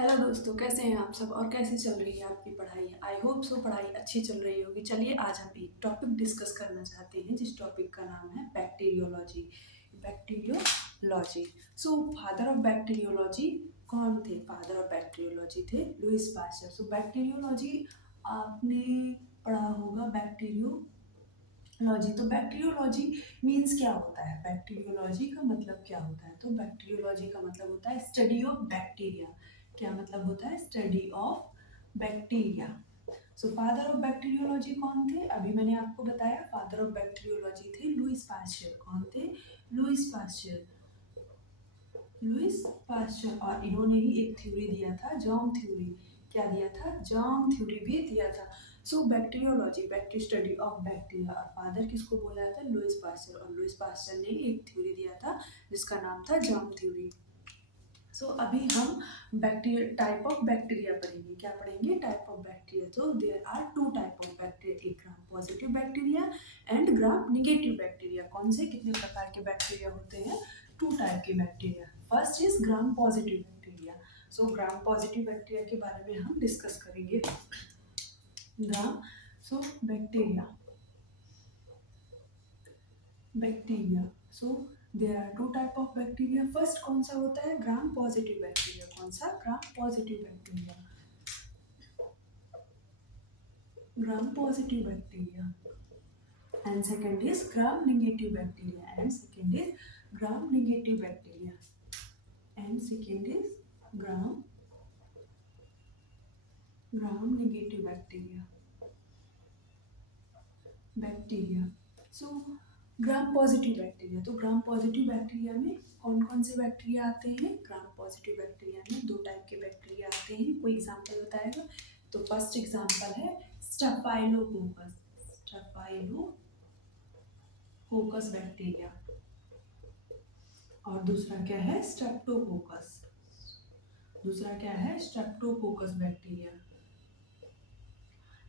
Hello दोस्तों, कैसे हैं आप सब और कैसी चल रही है आपकी पढ़ाई। आई होप सो पढ़ाई अच्छी चल रही होगी। चलिए आज हम एक टॉपिक डिस्कस करना चाहते हैं जिस टॉपिक का नाम है bacteriology. Bacteriology. So father of bacteriology कौन थे? फादर ऑफ बैक्टीरियोलॉजी थे लुइस पास्चर। सो बैक्टीरियोलॉजी आपने पढ़ा होगा। बैक्टीरियोलॉजी, तो बैक्टीरियोलॉजी मीन्स क्या होता है? बैक्टीरियोलॉजी का मतलब क्या होता है? तो बैक्टीरियोलॉजी का मतलब होता है स्टडी ऑफ बैक्टीरिया। क्या मतलब होता है? Study of bacteria. So father of bacteriology कौन थे? अभी मैंने आपको बताया फादर ऑफ बैक्टीरियोलॉजी थे लुइस पास्चर। कौन थे? Louis Pasteur. Louis Pasteur. और इन्होंने ही एक थ्योरी दिया था, जर्म थ्योरी। क्या दिया था? जर्म थ्योरी भी दिया था। So bacteriology, bacteria, study of bacteria. और फादर किसको बोला था? Louis Pasteur. और लुइस पास्चर ने एक थ्योरी दिया था जिसका नाम था जर्म थ्योरी। सो अभी हम बैक्टीरिया, टाइप ऑफ बैक्टीरिया पढ़ेंगे। क्या पढ़ेंगे? Type of bacteria. तो there are two type of bacteria, एक gram positive bacteria and gram negative bacteria. कौन से, कितने प्रकार के बैक्टीरिया होते हैं? टू टाइप के bacteria. First is gram positive bacteria. So gram positive bacteria के बारे में हम डिस्कस करेंगे। Gram, so bacteria, bacteria. So there are two type of bacteria. First कौन सा होता है? Gram positive bacteria. कौन सा? ग्राम positive bacteria. Gram positive bacteria. And second is gram negative bacteria. And second is gram negative bacteria. And second is gram negative bacteria. Bacteria. So gram positive bacteria. तो ग्राम positive bacteria में कौन कौन से bacteria आते हैं? ग्राम positive bacteria में दो type के बैक्टीरिया आते हैं। कोई एग्जांपल बताएगा? तो फर्स्ट एग्जांपल है स्टेफाइलोकोकस। Staphylococcus bacteria. और दूसरा क्या है? स्ट्रेप्टोकोकस। दूसरा क्या है? Streptococcus bacteria.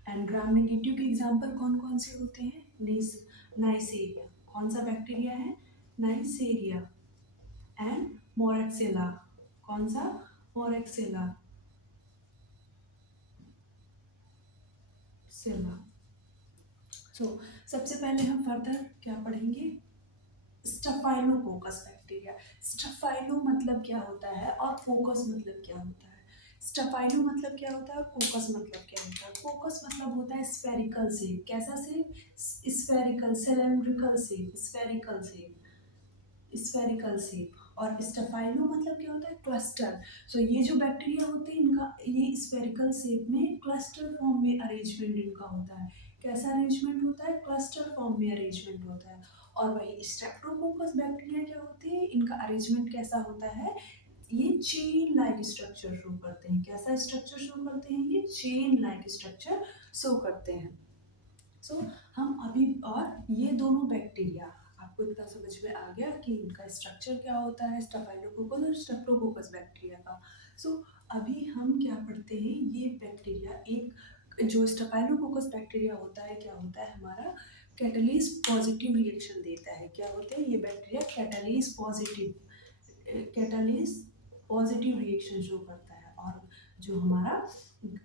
And gram negative के एग्जांपल कौन कौन से होते हैं? नाइसेरिया। कौन सा बैक्टीरिया है? नाइसेरिया। एंड मोरेक्सेला। कौन सा? मोरेक्सेला सेला। सो सबसे पहले हम फर्दर क्या पढ़ेंगे? स्टफाइलोकोकस बैक्टीरिया। स्टफाइलो मतलब क्या होता है और कोकस मतलब क्या होता है? स्टफाइलो मतलब क्या होता है और कोकस मतलब क्या होता है? कोकस मतलब होता है स्फेरिकल शेप। कैसा shape? Spherical, cylindrical shape, spherical shape, spherical shape. और स्टफाइलो मतलब क्या होता है? क्लस्टर। सो ये जो बैक्टीरिया होते हैं इनका ये स्फेरिकल शेप में क्लस्टर फॉर्म में अरेंजमेंट इनका होता है। कैसा अरेंजमेंट होता है? क्लस्टर फॉर्म में अरेंजमेंट होता है। और वही स्ट्रेप्टोकोकस बैक्टीरिया क्या होते हैं? इनका अरेंजमेंट कैसा होता है? ये चेन लाइक स्ट्रक्चर शो करते हैं। कैसा स्ट्रक्चर शो करते हैं? ये चेन लाइक स्ट्रक्चर शो करते हैं। सो हम अभी, और ये दोनों बैक्टीरिया आपको इतना समझ में आ गया कि इनका स्ट्रक्चर क्या होता है, स्टेफाइलोकोकस और स्ट्रेप्टोकोकस बैक्टीरिया का। सो अभी हम क्या पढ़ते हैं? ये बैक्टीरिया, एक जो स्टेफाइलोकोकस बैक्टीरिया होता है, क्या होता है हमारा? कैटलीज पॉजिटिव रिएक्शन देता है। क्या होते हैं ये bacteria? Catalase positive, catalase positive reaction show करता है। और जो हमारा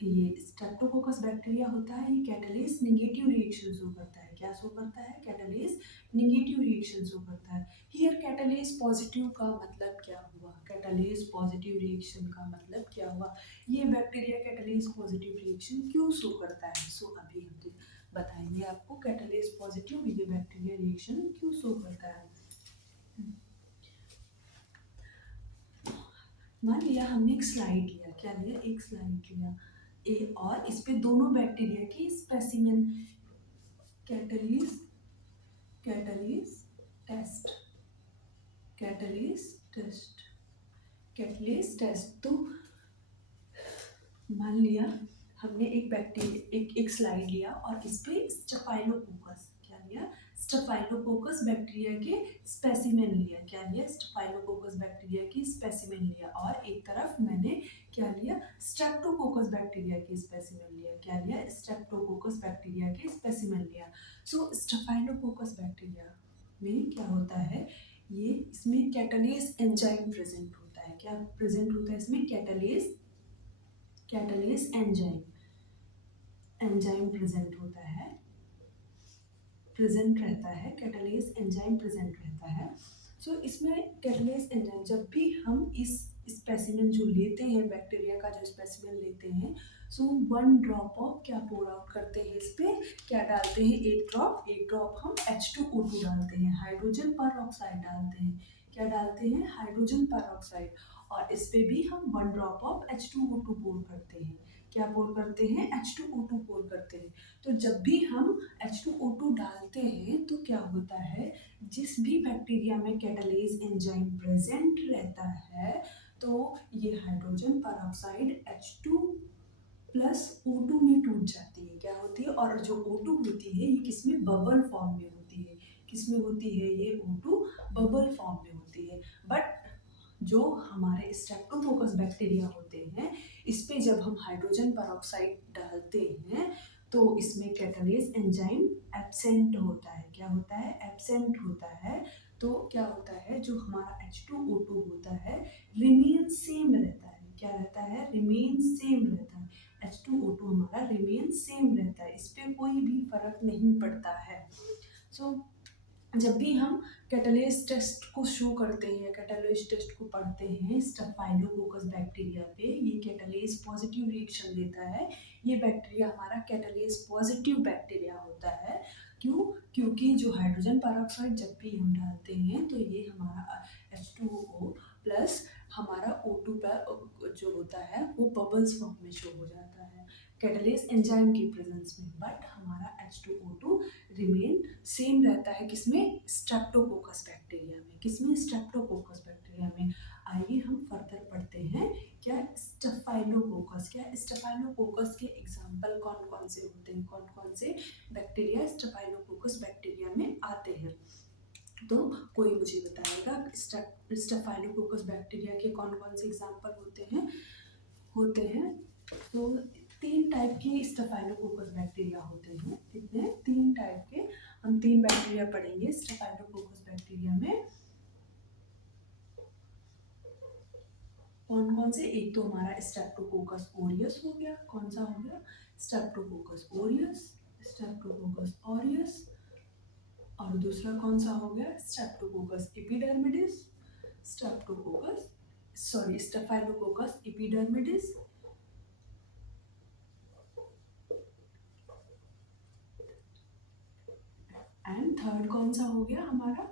ये स्ट्रेप्टोकोकस बैक्टीरिया होता है ये कैटलीज निगेटिव रिएक्शन शो करता है। क्या शो करता है? कैटलीज निगेटिव रिएक्शन शो करता है। हियर कैटलीज पॉजिटिव का मतलब क्या हुआ? कैटलीज पॉजिटिव रिएक्शन का मतलब क्या हुआ? ये बैक्टीरिया कैटलीज पॉजिटिव रिएक्शन क्यों शो करता है? सो अभी हम बताएंगे आपको कैटलीज पॉजिटिव ये बैक्टीरिया रिएक्शन क्यों शो करता है। मान लिया हमने एक स्लाइड लिया। क्या लिया? एक स्लाइड लिया और इस पे दोनों बैक्टीरिया की स्पेसिमेन, कैटलीज, कैटलीज टेस्ट, कैटलीज टेस्ट, कैटलीज टेस्ट। तो मान लिया हमने एक बैक्टीरिया, एक स्लाइड लिया और इस पे स्टेफाइलोकोकस, क्या लिया? स्टेफाइलोकोकस बैक्टीरिया के स्पेसिमेन लिया। क्या लिया? स्टेफाइलोकोकस बैक्टीरिया की स्पेसिमेन लिया। और एक तरफ मैंने क्या लिया? स्ट्रेप्टोकोकस बैक्टीरिया की स्पेसिमेन लिया। क्या लिया? स्ट्रेप्टोकोकस बैक्टीरिया की स्पेसिमेन लिया। सो स्टेफाइलोकोकस बैक्टीरिया में क्या होता है? ये इसमें कैटलेस एंजाइम प्रेजेंट होता है। क्या प्रेजेंट होता है इसमें? कैटलेस कैटालेस एंजाइम, एंजाइम प्रेजेंट होता है, प्रेजेंट रहता है, कैटालेस एंजाइम प्रेजेंट रहता है। सो इसमें कैटालेस एंजाइम, जब भी हम इस स्पेसिमेन जो लेते हैं, बैक्टीरिया का जो स्पेसिमेन लेते हैं, सो 1 ड्रॉप ऑफ क्या पोर आउट करते हैं, इस पे क्या डालते हैं, एक ड्रॉप हम H2O2 डालते हैं, हाइड्रोजन पर ऑक्साइड डालते हैं, क्या डालते हैं, हाइड्रोजन पर ऑक्साइड, और इस पे भी हम 1 ड्रॉप ऑफ H2O2 पोर करते हैं, क्या पोर करते हैं, H2O2 पोर करते हैं। तो जब भी हम H2O2 डालते हैं तो क्या होता है, जिस भी बैक्टीरिया में कैटालेस एंजाइम प्रेजेंट रहता है, तो ये हाइड्रोजन पर ऑक्साइड H2 प्लस O2 में टूट जाती है, क्या होती है, और जो O2 होती है ये किसमें, बबल फॉर्म में होती है, किसमें होती है, ये O2 बबल फॉर्म में होती है। बट जो हमारे स्ट्रेप्टोकोकस बैक्टीरिया होते हैं, इस पे जब हम हाइड्रोजन पर डालते हैं तो इसमें कैटालेस एंजाइम एब्सेंट होता है, क्या होता है, एब्सेंट होता है। तो क्या होता है, जो हमारा H2O2 होता है रिमेन सेम रहता है, क्या रहता है, रिमेन सेम रहता है, H2O2 हमारा रिमेन सेम रहता है, इस पे कोई भी फर्क नहीं पड़ता है। सो जब भी हम कैटालेस टेस्ट को शो करते हैं, कैटालेस टेस्ट को पढ़ते हैं स्टेफाइलोकोकस बैक्टीरिया पे, ये कैटालेस पॉजिटिव रिएक्शन देता है, ये बैक्टीरिया हमारा कैटालेस पॉजिटिव बैक्टीरिया होता है। क्यों, क्योंकि जो हाइड्रोजन पेरोक्साइड जब भी हम डालते हैं तो ये हमारा H2O प्लस हमारा O2 पर जो होता है वो बबल्स फॉर्म में शो हो जाता है कैटालेस एंजाइम की प्रेजेंस में, बट हमारा H2O2 रिमेन सेम रहता है, किसमें, स्ट्रेप्टोकोकस बैक्टीरिया में, किसमें, स्ट्रेप्टोकोकस बैक्टीरिया में। आइए हम फर्दर पढ़ते हैं, क्या स्टेफाइलोकोकस, क्या स्टेफाइलोकोकस के एग्जाम्पल कौन कौन से होते हैं, कौन कौन से बैक्टीरिया स्टेफाइलोकोकस बैक्टीरिया में आते हैं। तो कोई मुझे बताएगा स्टेफाइलोकोकस बैक्टीरिया के कौन कौन से एग्जाम्पल होते हैं। तो 3 टाइप के स्टेफाइलोकोकस बैक्टीरिया होते हैं, कितने, 3 टाइप के, हम 3 बैक्टीरिया पढ़ेंगे स्टेफाइलोकोकस बैक्टीरिया में। कौन कौन से, एक तो हमारा स्ट्रेप्टोकोकस ओरियस हो गया, कौन सा हो गया, स्ट्रेप्टोकोकस ओरियस, स्ट्रेप्टोकोकस ऑरियस, और दूसरा कौन सा हो गया, Streptococcus epidermidis, Streptococcus sorry staphylococcus epidermidis, and third कौन सा हो गया हमारा,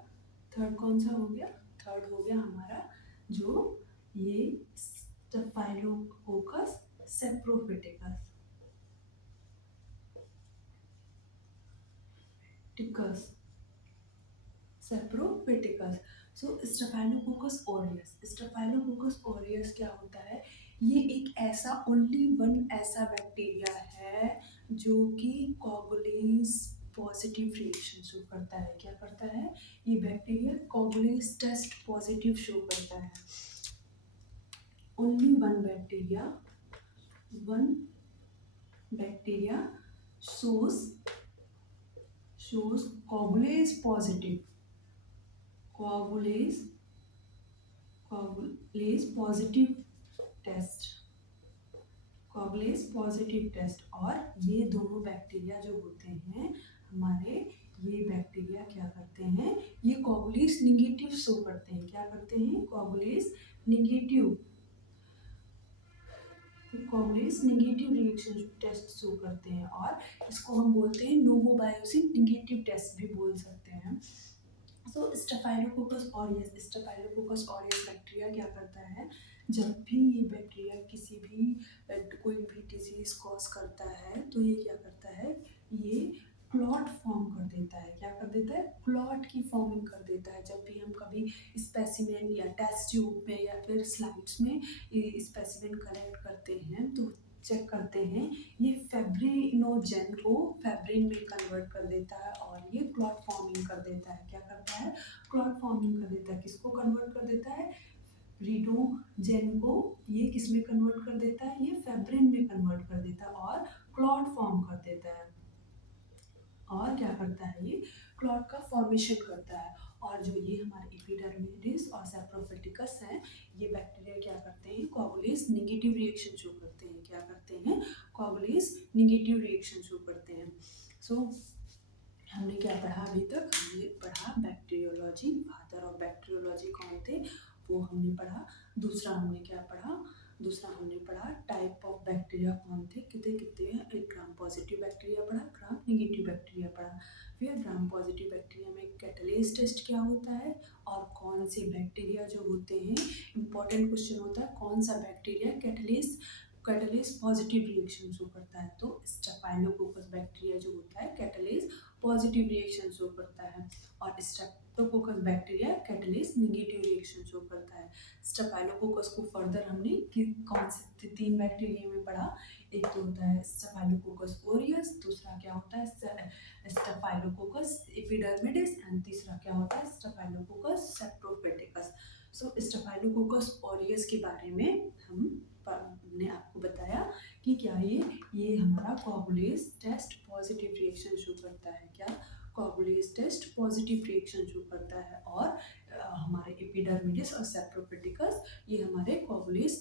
थर्ड कौन सा हो गया, थर्ड हो गया हमारा जो ये स्टेफाइलोकोकस सेप्रोफिटिकस, टिकस, सेप्रोफिटिकस। सो स्टेफाइलोकोकस ऑरियस, स्टेफाइलोकोकस ऑरियस क्या होता है, ये एक ऐसा ओनली वन ऐसा बैक्टीरिया है जो कि कोगुलेज पॉजिटिव रिएक्शन शो करता है, क्या करता है, ये bacteria coagulase test positive show करता है। Only one bacteria shows coagulase positive, coagulase positive test, coagulase positive test. और ये दोनों बैक्टीरिया जो होते हैं हमारे, ये बैक्टीरिया क्या करते हैं, ये कोगुलेज निगेटिव शो करते हैं, क्या करते हैं, कोगुलेज निगेटिव रिएक्शन टेस्ट शो करते हैं, और इसको हम बोलते हैं नोवोबायोसिन निगेटिव टेस्ट भी बोल सकते हैं। सो स्टेफाइलोकोकस ऑरियस बैक्टीरिया क्या करता है, जब भी ये बैक्टीरिया किसी भी कोई भी डिजीज कॉज करता है तो ये क्या करता है, ये क्लॉट फॉर्म कर देता है, क्या कर देता है, क्लॉट की फॉर्मिंग कर देता है। जब भी हम कभी स्पेसिमेन या टेस्ट ट्यूब में या फिर स्लाइड्स में स्पेसिमेन कलेक्ट करते हैं तो चेक करते हैं, ये फेब्रिनोजेन को फेब्रिन में कन्वर्ट कर देता है और ये क्लॉट फॉर्मिंग कर देता है, क्या करता है, क्लॉट फॉर्मिंग कर देता है, किसको कन्वर्ट कर देता है, रिडोजेन को ये किस में कन्वर्ट कर देता है, ये फेब्रिन में कन्वर्ट कर देता है और क्लॉट फॉर्म कर देता है, और क्या करता है, ये क्लॉट का फॉर्मेशन करता है। और जो ये हमारे एपिडर्मिस और सैप्रोफिटिकस हैं, ये बैक्टीरिया क्या करते हैं, कोगुलेस नेगेटिव रिएक्शन शो करते हैं। क्या करते हैं, कोगुलेस नेगेटिव रिएक्शन शो करते हैं। सो हमने क्या पढ़ा अभी तक, हमने पढ़ा बैक्टीरियोलॉजी, फादर ऑफ बैक्टीरियोलॉजी कौन थे वो हमने पढ़ा। दूसरा हमने क्या पढ़ा, दूसरा हमने पढ़ा टाइप ऑफ बैक्टीरिया कौन थे, कितने कितने हैं। एक ग्राम पॉजिटिव बैक्टीरिया पढ़ा, ग्राम नेगेटिव बैक्टीरिया पढ़ा। फिर ग्राम पॉजिटिव बैक्टीरिया में कैटलेस टेस्ट क्या होता है, और कौन से बैक्टीरिया जो होते हैं, इंपॉर्टेंट क्वेश्चन होता है कौन सा बैक्टीरिया कैटलेस पॉजिटिव रिएक्शन शो करता है। तो स्टेफाइलोकोकस बैक्टीरिया जो होता है कैटलेस पॉजिटिव रिएक्शन शो करता है, और streptococcus bacteria catalase negative reaction show करता है। स्टेफाइलोकोकस को फर्दर हमने कौन से 3 बैक्टीरिया में पढ़ा, एक तो होता है स्टेफाइलोकोकस ओरियस, दूसरा क्या होता है स्टेफाइलोकोकस एपिडर्मिडिस, एंड तीसरा क्या होता है स्टेफाइलोकोकस सैप्रोफिटिकस। सो स्टेफाइलोकोकस ओरियस के बारे में हमने आपको बताया कि क्या ये हमारा coagulase test positive reaction show करता है। क्या, coagulase test positive reaction show करता है, और हमारे एपिडर्मिडिस और सैप्रोफिटिकस ये हमारे कोगुलेस